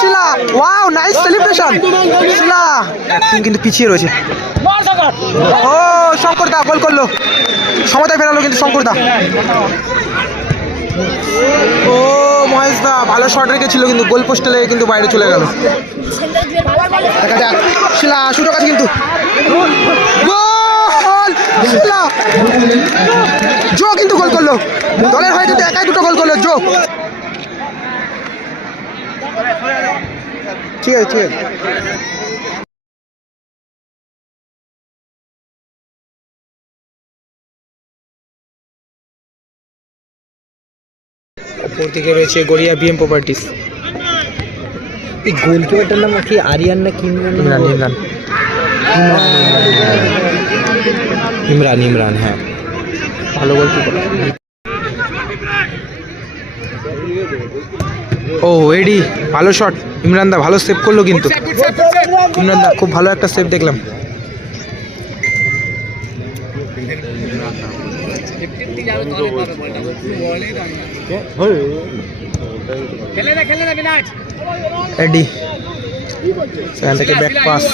Shila. Wow nice celebration Shila team কিন্তু পিছিয়ে রয়েছে। ও শঙ্কর দা গোল করল। সমতায় ফেরালো কিন্তু শঙ্কর দা ও, মহেশ দা, ভালো শট রেখেছিল কিন্তু গোল পোস্টে লেগে কিন্তু বাইরে চলে গেল। দেখা যাক শিলা, সুযোগ আছে কিন্তু। গোল! জো কিন্তু গোল করল। দলের হয়ে কিন্তু একাই দুটো গোল করল, জো। ঠিক আছে ঠিক আছে। অপর দিকে রয়েছে গড়িয়া বিএম প্রপার্টিস এই গোলকিপারটার নাম কি আরিয়ান না কিম? ইমরান ইমরান। ইমরান ইমরান হ্যাঁ। ভালো গোলকিপার। ও, এডি, ভালো শট ইমরান দা ভালো সেভ করল কিন্তু। ইমরান দা খুব ভালো একটা সেভ দেখলাম। এডি সেখান ব্যাক পাস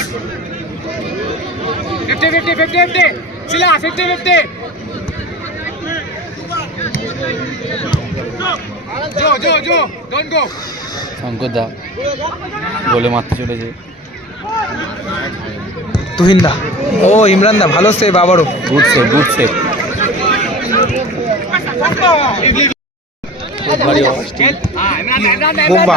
শঙ্কর দা বলে মারতে চলেছে। তুহিন দা। ও ইমরান দা ভালো সেভ আবারও। গুড সেভ গুড সেভ বোম্বা।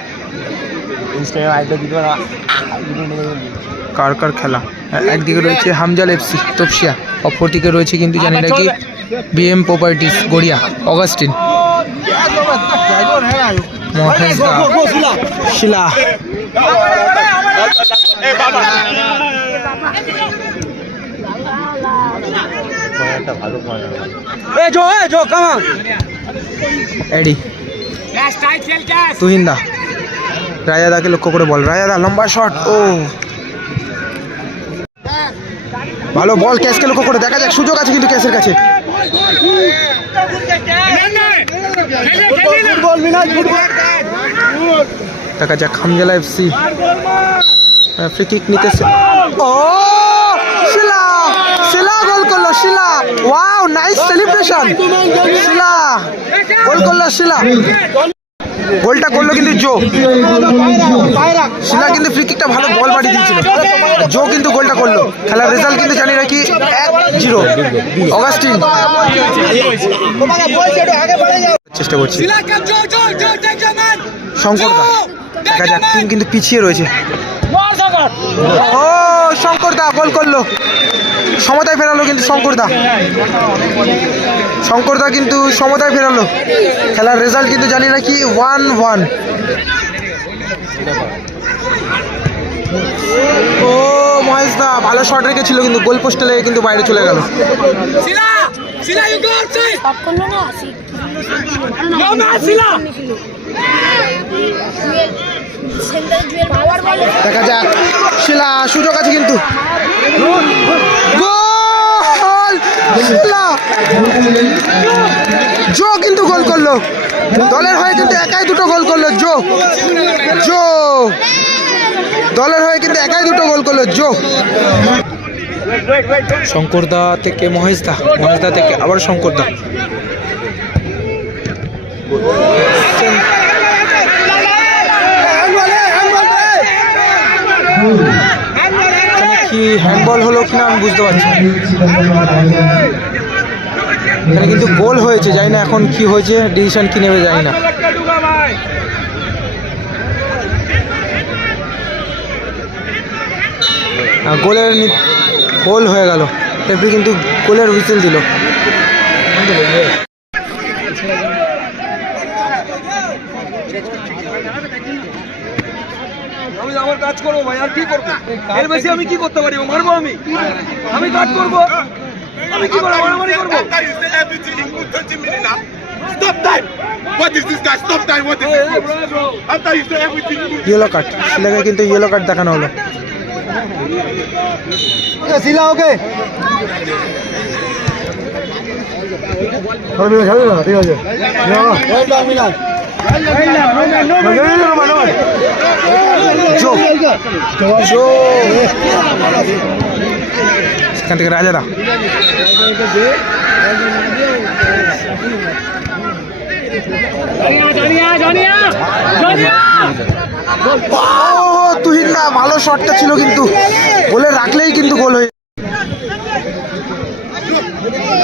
দা কার কার খেলা? একদিকে রয়েছে হামজাল এফসি তপসিয়া। অপরদিকে রয়েছে কিন্তু জানি না কি BM properties Garia Augustine Shila. এডি তুহিন দা রাজা দাকে লক্ষ্য করে বল। রাজা দা লম্বা শট ও। ভালো বল ক্যাশকে লক্ষ্য করে দেখা যাক সুযোগ আছে কিন্তু ক্যাশের কাছে। দেখা যাক খামজেলা এফসি। ফ্রি কিক নিতেছে। ও শিলা শিলা গোল করল Shila. Wow nice celebration Shila goal করল শিলা। গোলটা করল কিন্তু জো। শিলা কিন্তু ফ্রি কিকটা ভালো বল বাড়ি দিয়েছিল। জো কিন্তু গোলটা করল। খেলার রেজাল্ট কিন্তু জানি নাকি এক জিরো অগাস্টিন। চেষ্টা করছি। শঙ্কর দেখা যাক টিম কিন্তু পিছিয়ে রয়েছে। ও, শঙ্কর দা গোল করল। সমতায় ফেরালো কিন্তু শঙ্কর দা। শঙ্কর দা কিন্তু সমতায় ফেরালো। খেলার রেজাল্ট কিন্তু জানি না কি ওয়ান ওয়ান ও মহেশ দা ভালো শট রেখেছিল কিন্তু গোল পোস্টে লেগে কিন্তু বাইরে চলে গেল। না দেখা যাক। শিলা, সুযোগ আছে কিন্তু। গোল! শিলা! জো কিন্তু গোল করল। দলের হয়ে কিন্তু একাই দুটো গোল করল, জো। জো! দলের হয়ে কিন্তু একাই দুটো গোল করল, জো। শঙ্করদা থেকে মহেশ মহেশদা মহেশদা থেকে আবার শঙ্করদা কি হ্যান্ডবল হলো কিনা আমি বুঝতে পারছি। এখানে কিন্তু গোল হয়েছে, জানি না এখন কি হয়েছে ডিসিশন কি নেবে জানি না। গোলের গোল হয়ে গেল। রেফারি কিন্তু গোলের হুইসেল দিল। আমি আমার কাজ করব ভাই আর কি করব এর বেশি আমি কি করতে পারি মারবো আমি আমি কাজ করব আমি কি করব মারামারি করব After you say everything in good 20 minutes now, stop time. What is this guy? Stop time. What is this? After you say everything. Yellow card শিলাকে কিন্তু ইয়েলো কার্ড দেখানো হলো শিলা ওকে জো জো সেখান থেকে রাজাদা ও তুহিন না ভালো শটটা ছিল কিন্তু। বলে রাখলেই কিন্তু গোল হয়ে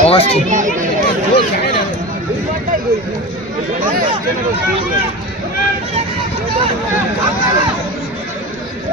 অগাস্টিন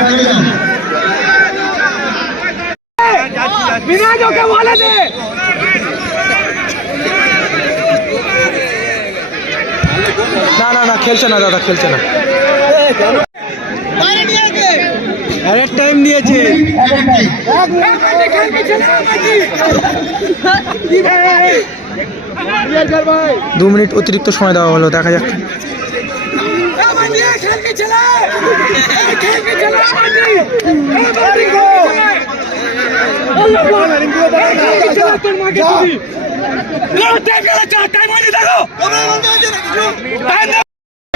দাঁড়িয়ে যান না না না খেলছে না দাদা খেলছে না। অ্যারের টাইম দিয়েছে। দু মিনিট অতিরিক্ত সময় দেওয়া হলো দেখা যাক।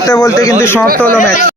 বলতে বলতে কিন্তু সমাপ্ত হলো ম্যাচ।